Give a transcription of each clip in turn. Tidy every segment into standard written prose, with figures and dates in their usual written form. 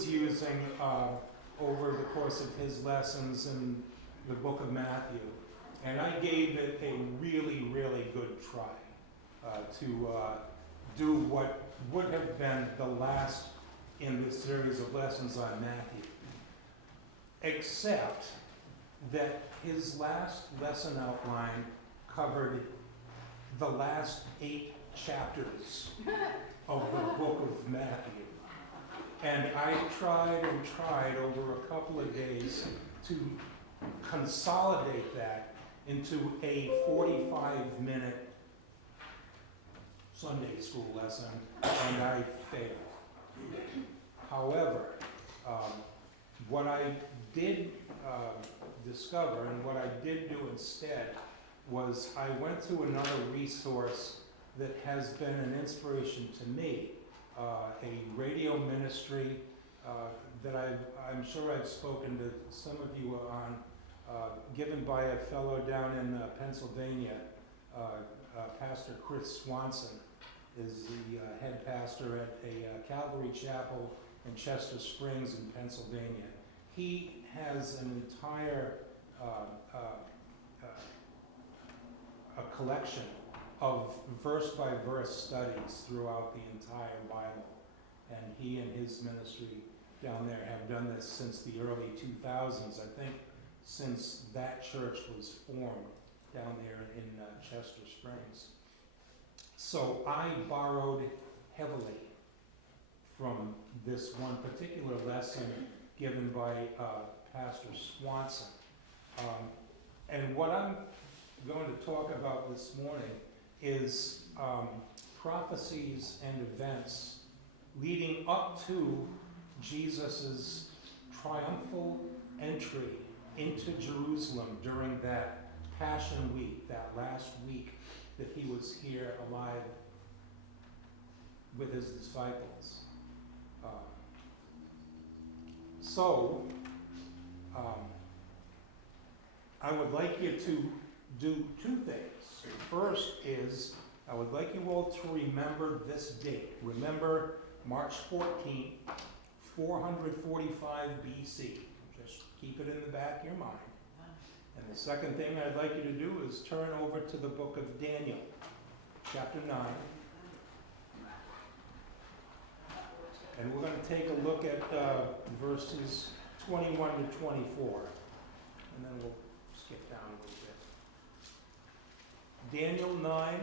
was using over the course of his lessons in the book of Matthew. And I gave it a really, really good try to do what would have been the last in this series of lessons on Matthew. Except that his last lesson outline covered the last 8 chapters of the book of Matthew. And I tried and tried over a couple of days to consolidate that into a 45-minute Sunday school lesson, and I failed. However, what I did discover and what I did do instead was I went to another resource that has been an inspiration to me, a radio ministry that I'm sure I've spoken to some of you on, given by a fellow down in Pennsylvania, Pastor Chris Swanson is the head pastor at a Calvary Chapel in Chester Springs in Pennsylvania. He has an entire a collection of verse-by-verse studies throughout the entire Bible. And he and his ministry down there have done this since the early 2000s, I think since that church was formed down there in Chester Springs. So I borrowed heavily from this one particular lesson given by Pastor Swanson. And what I'm going to talk about this morning is prophecies and events leading up to Jesus' triumphal entry into Jerusalem during that Passion Week, that last week that he was here alive with his disciples. I would like you to do 2 things. First is, I would like you all to remember this date. Remember March 14th, 445 BC. Just keep it in the back of your mind. And the second thing I'd like you to do is turn over to the book of Daniel, chapter 9. And we're going to take a look at verses 21 to 24. And then we'll skip down a little bit. Daniel 9,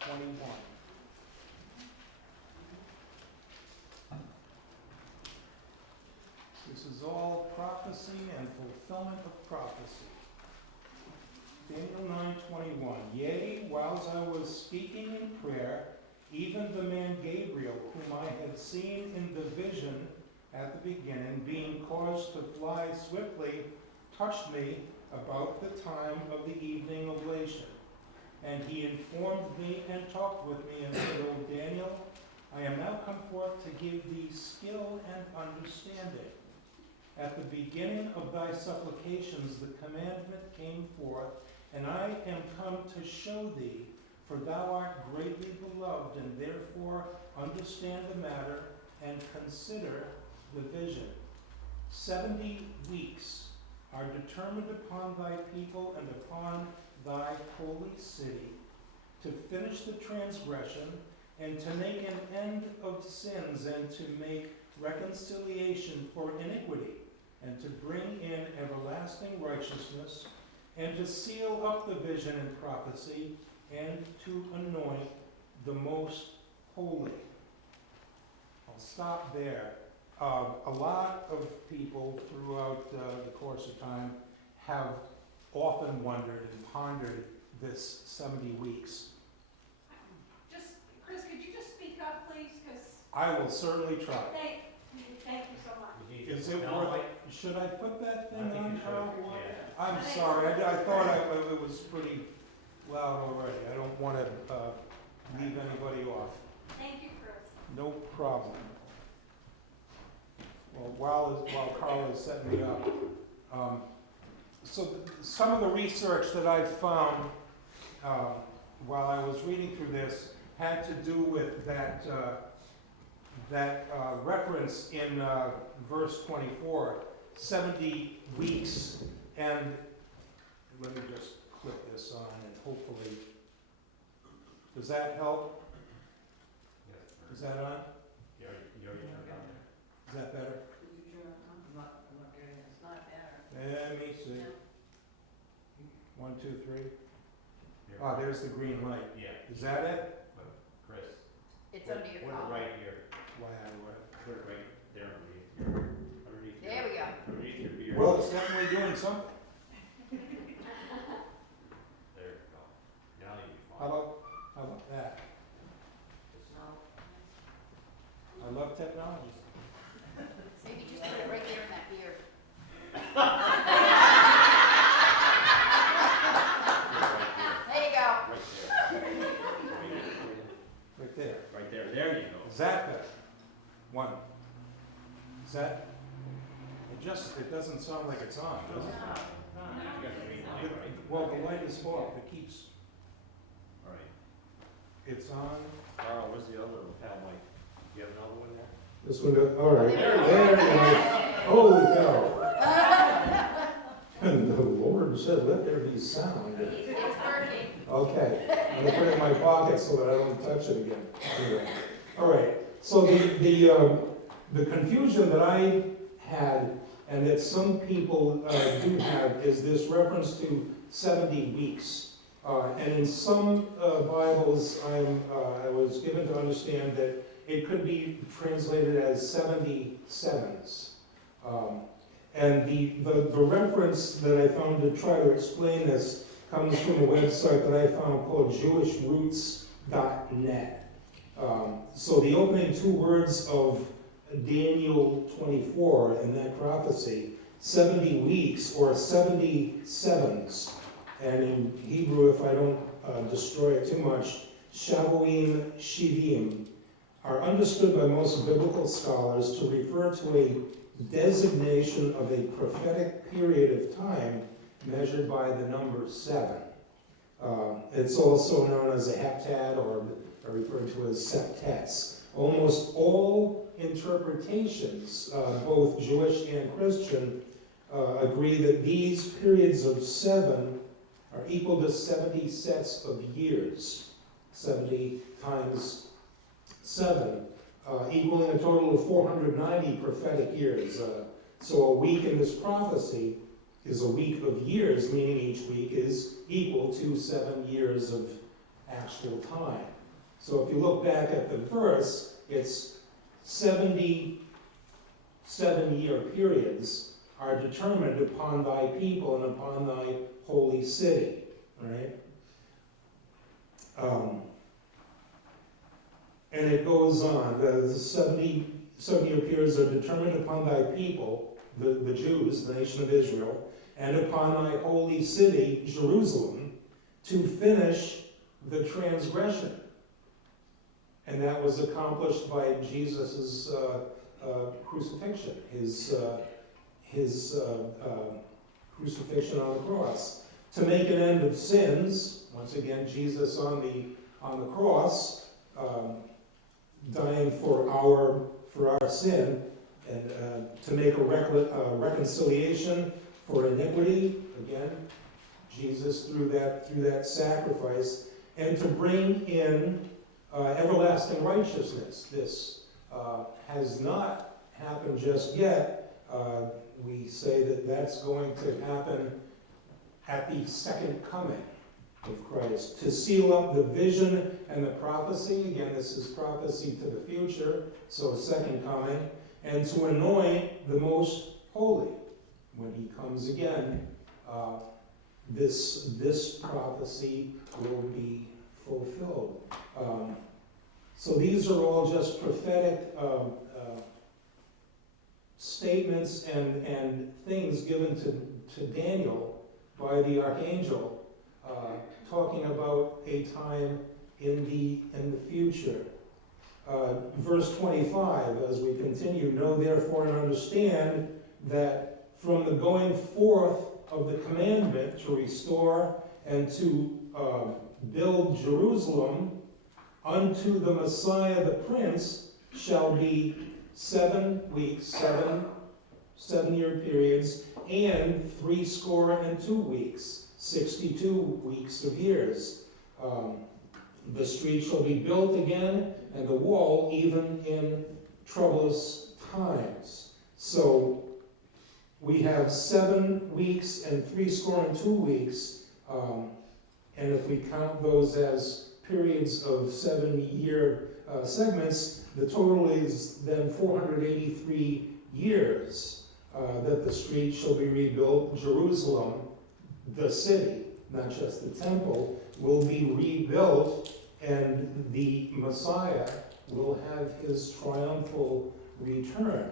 21. This is all prophecy and fulfillment of prophecy. Daniel 9:21. Yea, whiles I was speaking in prayer, even the man Gabriel, whom I had seen in the vision at the beginning, being caused to fly swiftly, touched me about the time of the evening oblation. And he informed me and talked with me and said, O Daniel, I am now come forth to give thee skill and understanding. At the beginning of thy supplications the commandment came forth, and I am come to show thee, for thou art greatly beloved, and therefore understand the matter and consider the vision. 70 weeks are determined upon thy people and upon thy holy city, to finish the transgression, and to make an end of sins, and to make reconciliation for iniquity, and to bring in everlasting righteousness, and to seal up the vision and prophecy, and to anoint the most holy. I'll stop there. A lot of people throughout the course of time have often wondered and pondered this 70 weeks. Chris, could you just speak up, please? Because I will certainly try. Thank you so much. Is it worth? Should I put that thing on, Carol? Yeah. I'm sorry. I thought it was pretty loud already. I don't want to leave anybody off. Thank you, Chris. No problem. Well, while Carl is setting me up, some of the research that I found while I was reading through this had to do with that that reference in verse 24, 70 weeks, and let me just click this on and hopefully, does that help? Is that on? You already turned it on there. Is that better? I'm not getting it. It's not better. Let me see. No. 1, 2, 3. Here. Ah, there's the green light. Yeah, Is that it? Chris. It's put- under your Put it collar. right here. Wow. Put it right there underneath your, There we go. underneath your beard. Well, it's definitely doing something. There you go. Now you can How follow. about that? No. I love technology. Maybe just put it right there in that beard. There you go. Right there. Right there, there you go. Is that better? 1. Is that? It doesn't sound like it's on, does it? You got the green light, right? Well, the light is off. It keeps, All right. it's on. Carl, where's the other lapel mic? You have another one there? This one goes, all right, There there you it is. go. Holy cow. And the Lord said, let there be sound. It's working. Okay, I'm gonna put it in my pocket so that I don't touch it again. Anyway. All right, so the confusion that I had, and that some people do have, is this reference to 70 weeks. And in some Bibles, I was given to understand that it could be translated as 70 sevens. And the reference that I found to try to explain this comes from a website that I found called jewishroots.net. So the opening 2 words of Daniel 24 in that prophecy, 70 weeks or 70 sevens, and in Hebrew, if I don't destroy it too much, Shavuim Shivim, are understood by most biblical scholars to refer to a designation of a prophetic period of time measured by the number 7. It's also known as a heptad or referred to as septets. Almost all interpretations, both Jewish and Christian, agree that these periods of 7 are equal to 70 sets of years. 70 times 7, equaling a total of 490 prophetic years. So a week in this prophecy is a week of years, meaning each week is equal to 7 years of actual time. So if you look back at the verse, it's 70 7-year periods are determined upon thy people and upon thy holy city, right? And it goes on, the 70-year periods are determined upon thy people, the Jews, the nation of Israel, and upon thy holy city, Jerusalem, to finish the transgression. And that was accomplished by Jesus' crucifixion, his crucifixion on the cross. To make an end of sins, once again, Jesus on the cross, dying for our sin, and to make a reconciliation for iniquity, again, Jesus through that sacrifice, and to bring in everlasting righteousness. This has not happened just yet. We say that that's going to happen at the second coming of Christ. To seal up the vision and the prophecy, again, this is prophecy to the future, so second coming, and to anoint the most holy when he comes again. This prophecy will be fulfilled. So these are all just prophetic statements and things given to Daniel by the archangel, talking about a time in the future. Verse 25, as we continue, know therefore and understand that from the going forth of the commandment to restore and to build Jerusalem unto the Messiah the Prince, shall be 7 weeks, 7-year periods, and 62 weeks, 62 weeks of years. The street shall be built again, and the wall even in troublous times. So we have 7 weeks and 62 weeks, and if we count those as periods of 7-year segments, the total is then 483 years that the street shall be rebuilt. Jerusalem, the city, not just the temple, will be rebuilt, and the Messiah will have his triumphal return.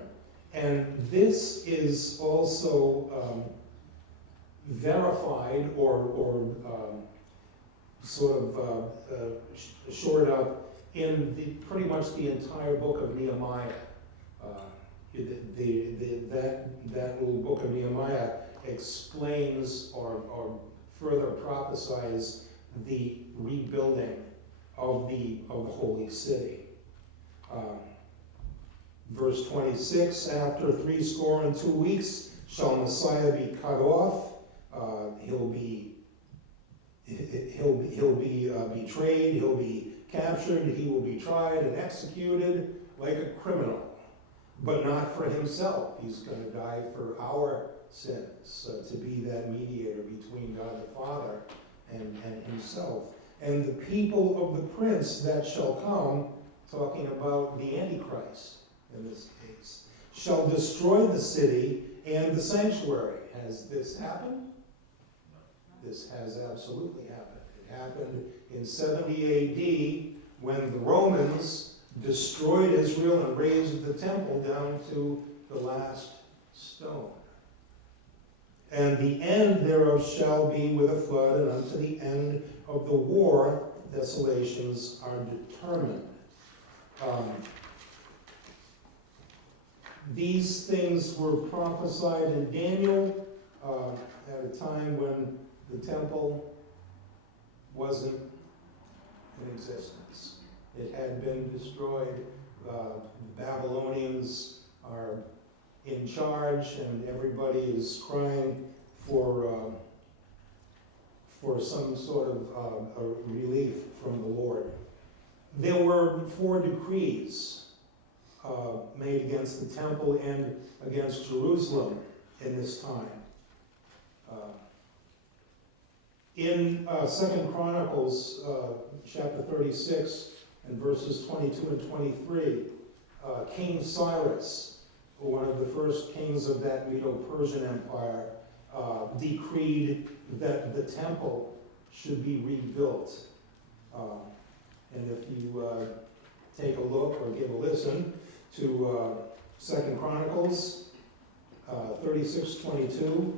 And this is also verified or shored up in pretty much the entire book of Nehemiah. That little book of Nehemiah explains or further prophesies the rebuilding of the Holy City. Verse 26, after 62 weeks shall Messiah be cut off. He'll be betrayed. He'll be captured. He will be tried and executed like a criminal, but not for himself. He's going to die for our sins, to be that mediator between God the Father and himself. And the people of the prince that shall come, talking about the Antichrist in this case, shall destroy the city and the sanctuary. Has this happened? This has absolutely happened. It happened in 70 AD when the Romans destroyed Israel and razed the temple down to the last stone. And the end thereof shall be with a flood, and unto the end of the war desolations are determined. These things were prophesied in Daniel at a time when the temple wasn't in existence. It had been destroyed. The Babylonians are in charge, and everybody is crying for some sort of a relief from the Lord. There were 4 decrees made against the temple and against Jerusalem in this time. In 2 Chronicles chapter 36 and verses 22 and 23, King Cyrus, one of the first kings of that Medo-Persian Empire, decreed that the temple should be rebuilt. And if you take a look or give a listen to 2 Chronicles 36:22,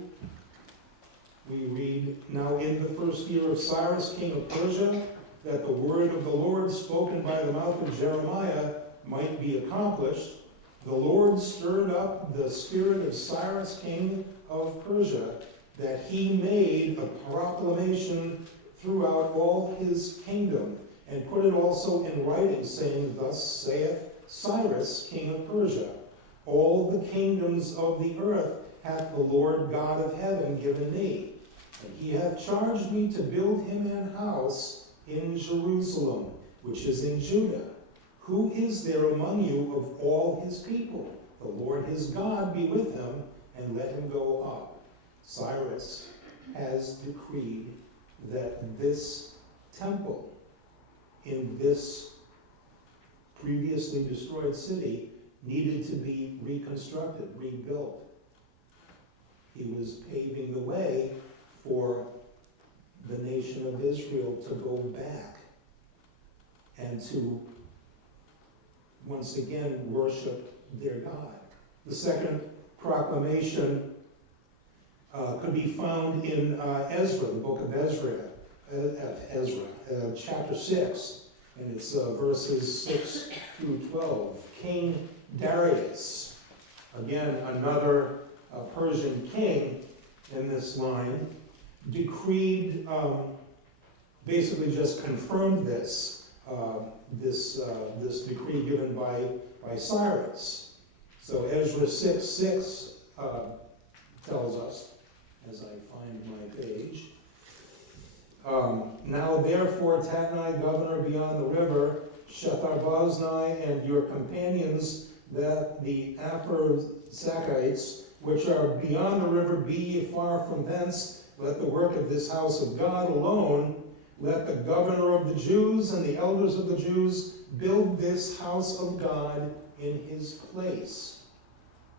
we read, "Now in the first year of Cyrus, king of Persia, that the word of the Lord spoken by the mouth of Jeremiah might be accomplished, the Lord stirred up the spirit of Cyrus, king of Persia, that he made a proclamation throughout all his kingdom, and put it also in writing, saying, Thus saith Cyrus, king of Persia, all the kingdoms of the earth hath the Lord God of heaven given me, and he hath charged me to build him an house in Jerusalem, which is in Judah. Who is there among you of all his people? The Lord his God be with him, and let him go up." Cyrus has decreed that this temple in this previously destroyed city needed to be reconstructed, rebuilt. He was paving the way for the nation of Israel to go back and to once again worship their God. The second proclamation could be found in Ezra, the book of Ezra, chapter 6, and it's verses 6 through 12. King Darius, again another Persian king in this line, decreed, basically just confirmed this this decree given by Cyrus. So Ezra 6:6 tells us, as I find my page, now therefore Tatnai, governor beyond the river, Shethar-boznai, and your companions, that the Apher-Zachites, which are beyond the river, be ye far from thence. Let the work of this house of God alone, let the governor of the Jews and the elders of the Jews build this house of God in his place.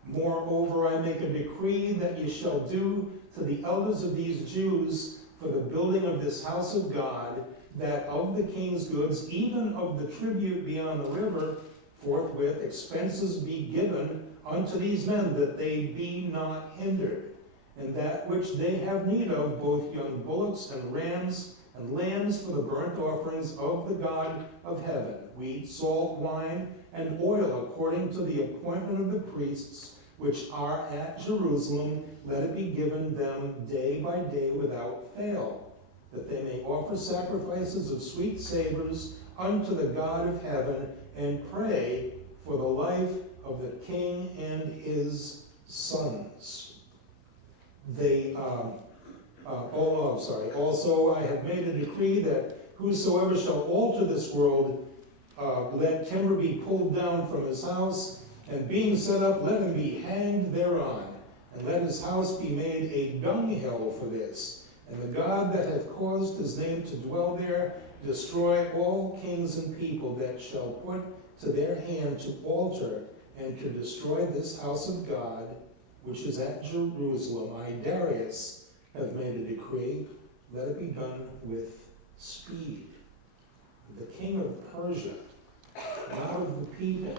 Moreover, I make a decree that ye shall do to the elders of these Jews for the building of this house of God, that of the king's goods, even of the tribute beyond the river, forthwith expenses be given unto these men, that they be not hindered. And that which they have need of, both young bullocks and rams, and lambs for the burnt offerings of the God of heaven, wheat, salt, wine, and oil, according to the appointment of the priests, which are at Jerusalem, let it be given them day by day without fail, that they may offer sacrifices of sweet savors unto the God of heaven, and pray for the life of the king and his sons. Also I have made a decree that whosoever shall alter this world, let timber be pulled down from his house, and being set up, let him be hanged thereon, and let his house be made a dunghill for this. And the God that hath caused his name to dwell there, destroy all kings and people that shall put to their hand to alter and to destroy this house of God, which is at Jerusalem. I, Darius, have made a decree, let it be done with speed. The king of Persia, not of the people,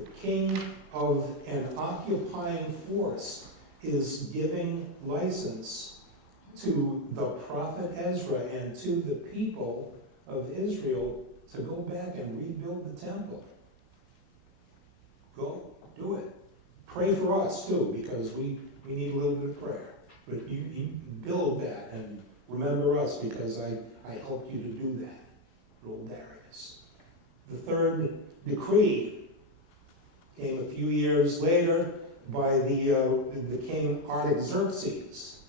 the king of an occupying force, is giving license to the prophet Ezra and to the people of Israel to go back and rebuild the temple. Go, do it. Pray for us too, because we need a little bit of prayer. But you build that and remember us, because I helped you to do that, little Darius. The third decree came a few years later by the king Artaxerxes.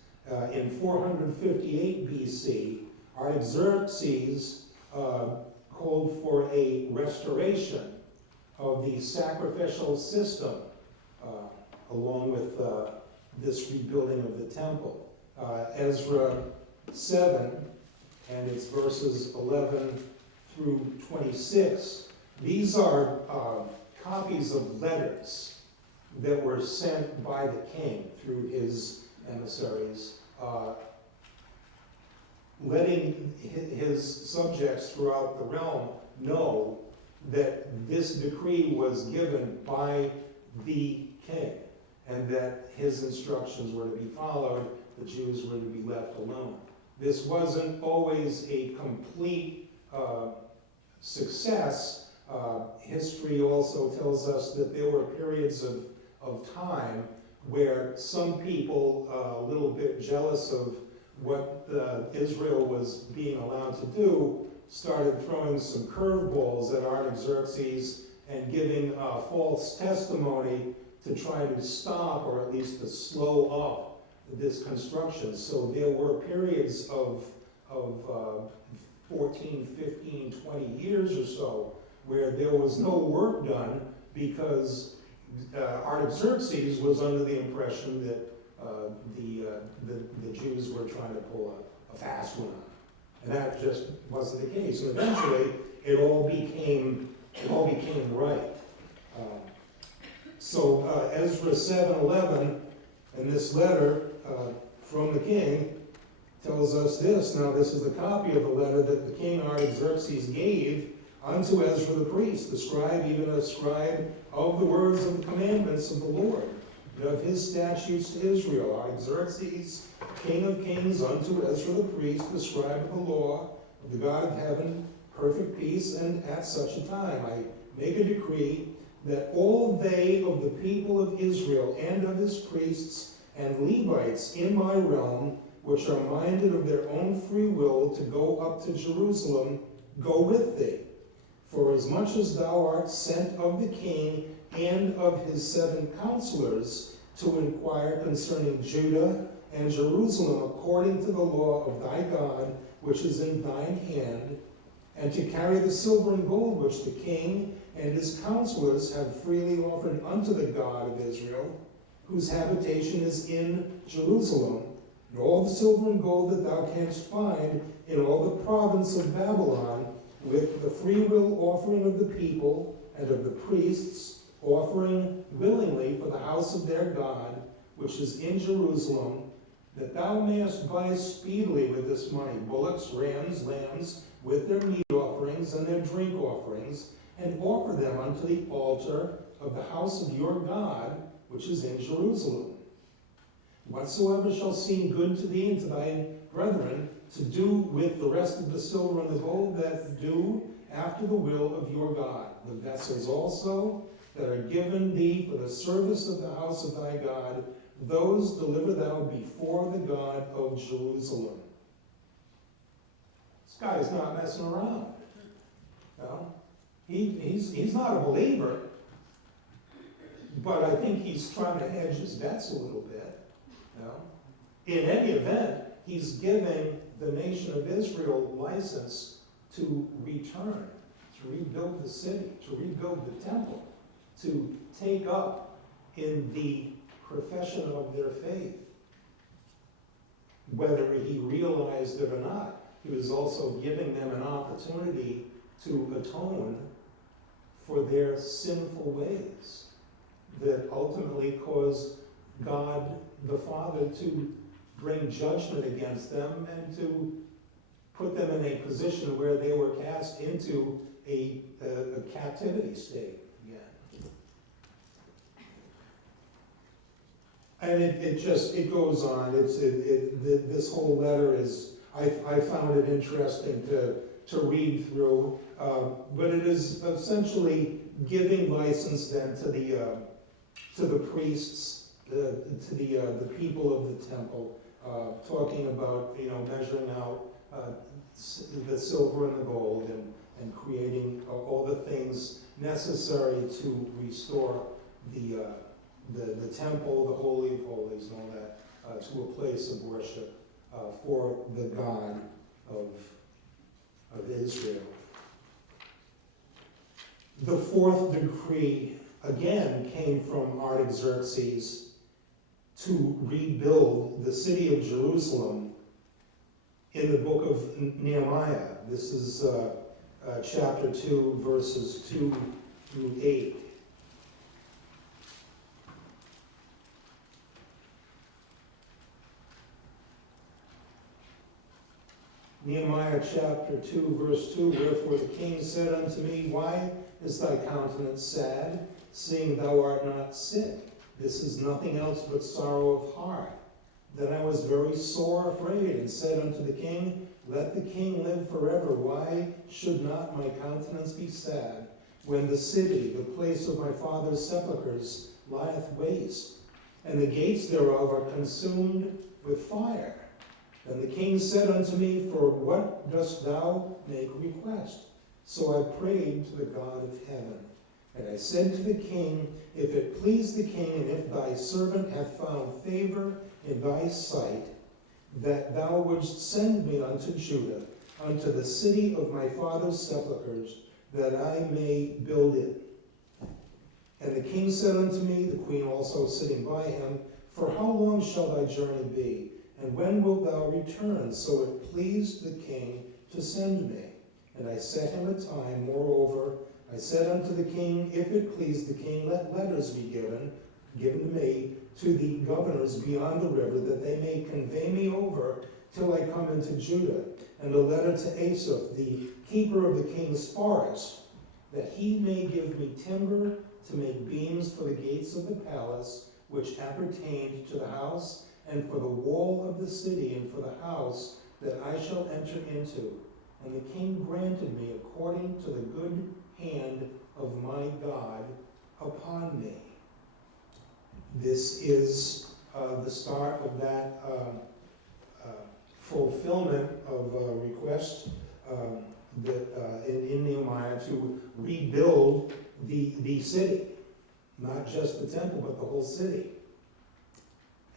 In 458 BC, Artaxerxes called for a restoration of the sacrificial system along with this rebuilding of the temple. Ezra 7 and its verses 11 through 26. These are copies of letters that were sent by the king through his emissaries, letting his subjects throughout the realm know that this decree was given by the king, and that his instructions were to be followed, the Jews were to be left alone. This wasn't always a complete success. History also tells us that there were periods of time where some people, a little bit jealous of what Israel was being allowed to do, started throwing some curveballs at Artaxerxes and giving false testimony to try to stop, or at least to slow up, this construction. So there were periods of 14, 15, 20 years or so where there was no work done, because Artaxerxes was under the impression that the Jews were trying to pull a fast one on. And that just wasn't the case. And eventually, it all became right. So Ezra 7:11, in this letter from the king, tells us this. Now, this is a copy of the letter that the king Artaxerxes gave unto Ezra the priest, the scribe, even a scribe of the words of the commandments of the Lord, and of his statutes to Israel. Artaxerxes, king of kings, unto Ezra the priest, the scribe of the law of the God of heaven, perfect peace, and at such a time I make a decree that all they of the people of Israel and of his priests and Levites in my realm, which are minded of their own free will to go up to Jerusalem, go with thee. For as much as thou art sent of the king and of his 7 counselors to inquire concerning Judah and Jerusalem according to the law of thy God, which is in thine hand, and to carry the silver and gold which the king and his counselors have freely offered unto the God of Israel, whose habitation is in Jerusalem, and all the silver and gold that thou canst find in all the province of Babylon, with the freewill offering of the people and of the priests, offering willingly for the house of their God, which is in Jerusalem, that thou mayest buy speedily with this money bullocks, rams, lambs, with their meat offerings and their drink offerings, and offer them unto the altar of the house of your God, which is in Jerusalem. Whatsoever shall seem good to thee and to thy brethren, to do with the rest of the silver and the gold, that do after the will of your God. The vessels also that are given thee for the service of the house of thy God, those deliver thou before the God of Jerusalem. This guy is not messing around. No? He's not a believer, but I think he's trying to hedge his bets a little bit. No? In any event, he's giving the nation of Israel license to return, to rebuild the city, to rebuild the temple, to take up in the profession of their faith. Whether he realized it or not, he was also giving them an opportunity to atone for their sinful ways that ultimately caused God the Father to bring judgment against them and to put them in a position where they were cast into a captivity state again. And it goes on. This whole letter is, I found it interesting to read through, but it is essentially giving license then to the priests, to the people of the temple, talking about measuring out the silver and the gold and creating all the things necessary to restore the temple, the Holy of Holies, and all that, to a place of worship for the God of Israel. The 4th decree, again, came from Artaxerxes to rebuild the city of Jerusalem in the book of Nehemiah. This is chapter 2, verses 2 through 8. Nehemiah chapter 2, verse 2, Wherefore the king said unto me, Why is thy countenance sad, seeing thou art not sick? This is nothing else but sorrow of heart. Then I was very sore afraid, and said unto the king, Let the king live forever. Why should not my countenance be sad, when the city, the place of my father's sepulchres, lieth waste, and the gates thereof are consumed with fire? Then the king said unto me, For what dost thou make request? So I prayed to the God of heaven. And I said to the king, If it please the king, and if thy servant hath found favor in thy sight, that thou wouldst send me unto Judah, unto the city of my father's sepulchres, that I may build it. And the king said unto me, the queen also sitting by him, For how long shall thy journey be? And when wilt thou return? So it pleased the king to send me. And I set him a time. Moreover, I said unto the king, If it please the king, let letters be given to me, to the governors beyond the river, that they may convey me over till I come into Judah. And a letter to Asaph, the keeper of the king's forest, that he may give me timber to make beams for the gates of the palace, which appertained to the house, and for the wall of the city, and for the house that I shall enter into. And the king granted me according to the good hand of my God upon me. This is the start of that fulfillment of a request that in Nehemiah to city, not just the temple, but the whole city.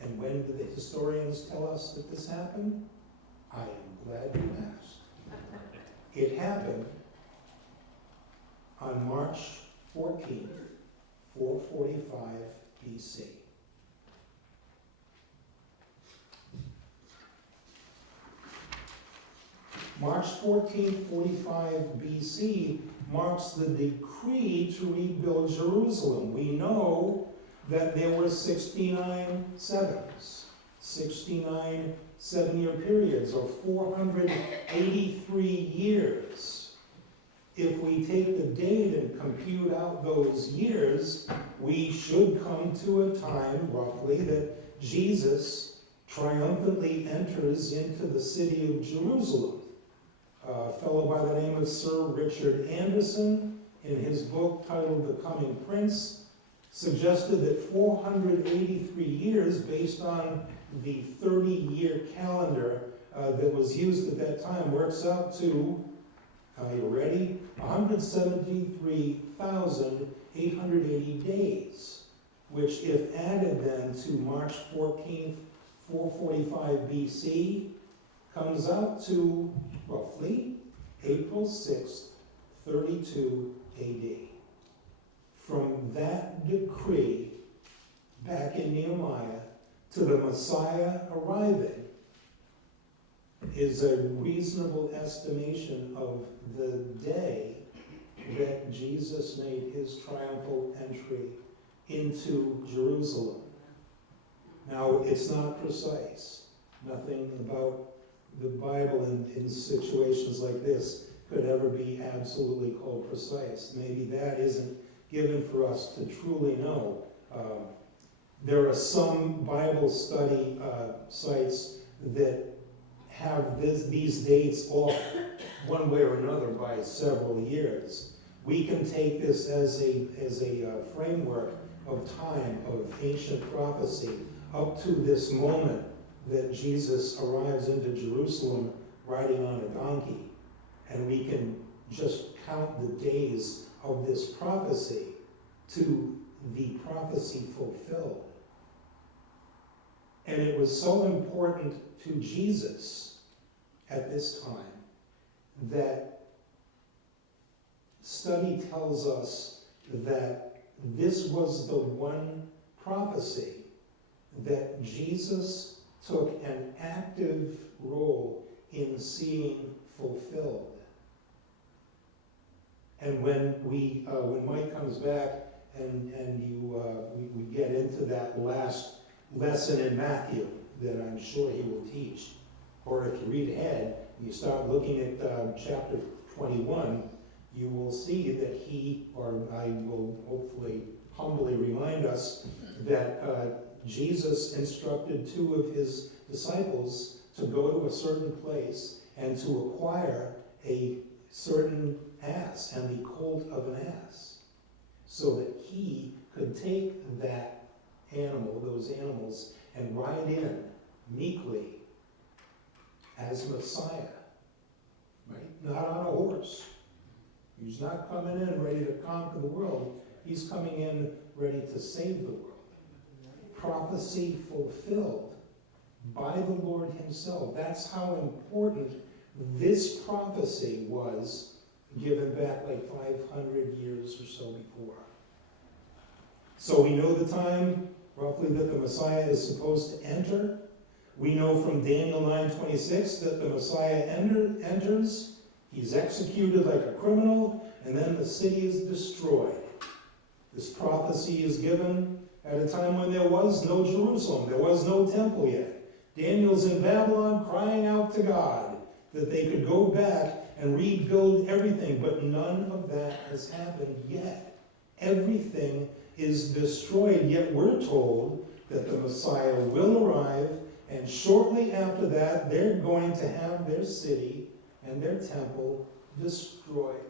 And when do the historians tell us that this happened? I am glad you asked. It happened on March 14th, 445 BC. March 14th, 45 BC marks the decree to rebuild Jerusalem. We know that there were 69 sevens, 69 seven-year periods, or 483 years. If we take the date and compute out those years, we should come to a time, roughly, that Jesus triumphantly enters into the city of Jerusalem. A fellow by the name of Sir Richard Anderson, in his book titled The Coming Prince, suggested that 483 years, based on the 30-year calendar that was used at that time, works out to, are you ready? 173,880 days, which, if added then to March 14th, 445 BC, comes out to roughly April 6th, 32 AD. From that decree back in Nehemiah to the Messiah arriving is a reasonable estimation of the day that Jesus made his triumphal entry into Jerusalem. Now, it's not precise. Nothing about the Bible in situations like this could ever be absolutely called precise. Maybe that isn't given for us to truly know. There are some Bible study sites that have these dates off one way or another by several years. We can take this as a framework of time, of ancient prophecy, up to this moment that Jesus arrives into Jerusalem riding on a donkey. And we can just count the days of this prophecy to the prophecy fulfilled. And it was so important to Jesus at this time that study tells us that this was the one prophecy that Jesus took an active role in seeing fulfilled. And when Mike comes back and we get into that last lesson in Matthew that I'm sure he will teach, or if you read ahead, you start looking at chapter 21, you will see that he, or I will hopefully humbly remind us that Jesus instructed two of his disciples to go to a certain place and to acquire a certain ass and the colt of an ass, so that he could take that animal, those animals, and ride in meekly as Messiah, right? Not on a horse. He's not coming in ready to conquer the world. He's coming in ready to save the world. Prophecy fulfilled by the Lord himself. That's how important this prophecy was, given back like 500 years or so before. So we know the time roughly that the Messiah is supposed to enter. We know from Daniel 9:26 that the Messiah enters, he's executed like a criminal, and then the city is destroyed. This prophecy is given at a time when there was no Jerusalem, there was no temple yet. Daniel's in Babylon crying out to God that they could go back and rebuild everything, but none of that has happened yet. Everything is destroyed, yet we're told that the Messiah will arrive, and shortly after that, they're going to have their city and their temple destroyed.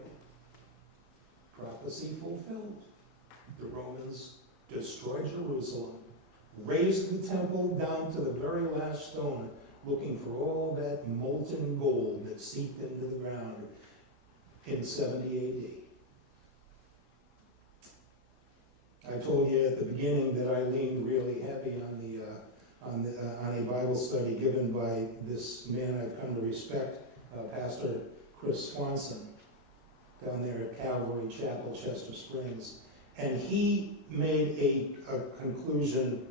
Prophecy fulfilled. The Romans destroyed Jerusalem, razed the temple down to the very last stone, looking for all that molten gold that seeped into the ground in 70 AD. I told you at the beginning that I leaned really heavy on a Bible study given by this man I've come to respect, Pastor Chris Swanson, down there at Calvary Chapel, Chester Springs. And he made a conclusion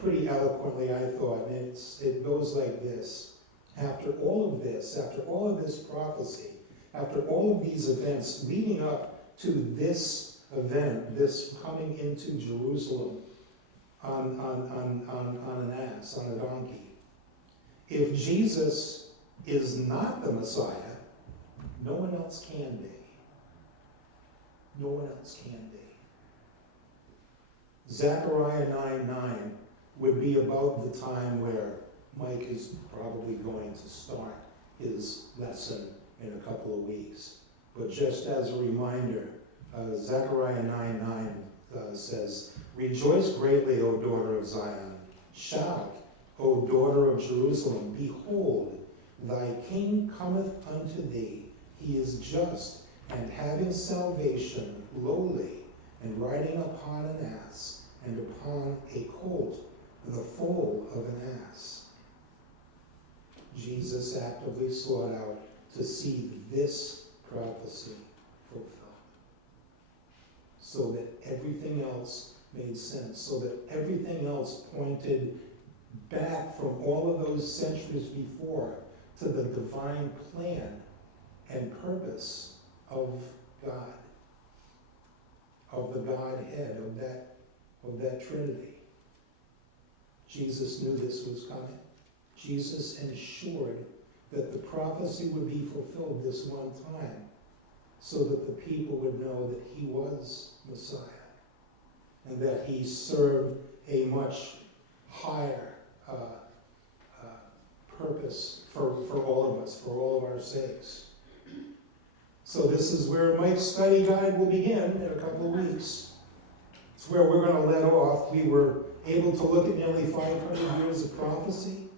pretty eloquently, I thought, and it goes like this. After all of this prophecy, after all of these events leading up to this event, this coming into Jerusalem on an ass, on a donkey, if Jesus is not the Messiah, no one else can be. No one else can be. Zechariah 9:9 would be about the time where Mike is probably going to start his lesson in a couple of weeks. But just as a reminder, Zechariah 9:9 says, "Rejoice greatly, O daughter of Zion. Shout, O daughter of Jerusalem. Behold, thy king cometh unto thee. He is just, and having salvation, lowly, and riding upon an ass, and upon a colt, the foal of an ass." Jesus actively sought out to see this prophecy fulfilled, so that everything else made sense, so that everything else pointed back from all of those centuries before to the divine plan and purpose of God, of the Godhead, of that Trinity. Jesus knew this was coming. Jesus ensured that the prophecy would be fulfilled this one time, so that the people would know that he was Messiah, and that he served a much higher purpose for all of us, for all of our sakes. So this is where Mike's study guide will begin in a couple of weeks. It's where we're going to let off. We were able to look at nearly 500 years of prophecy,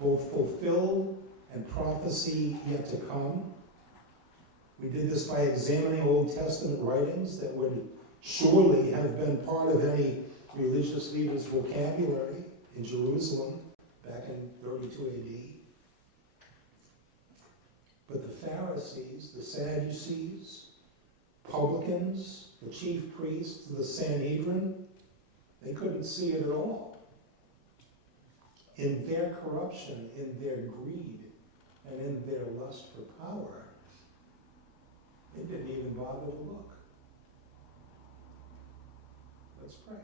both fulfilled and prophecy yet to come. We did this by examining Old Testament writings that would surely have been part of any religious leader's vocabulary in Jerusalem back in 32 AD. But the Pharisees, the Sadducees, publicans, the chief priests, the Sanhedrin, they couldn't see it at all. In their corruption, in their greed, and in their lust for power, they didn't even bother to look. Let's pray.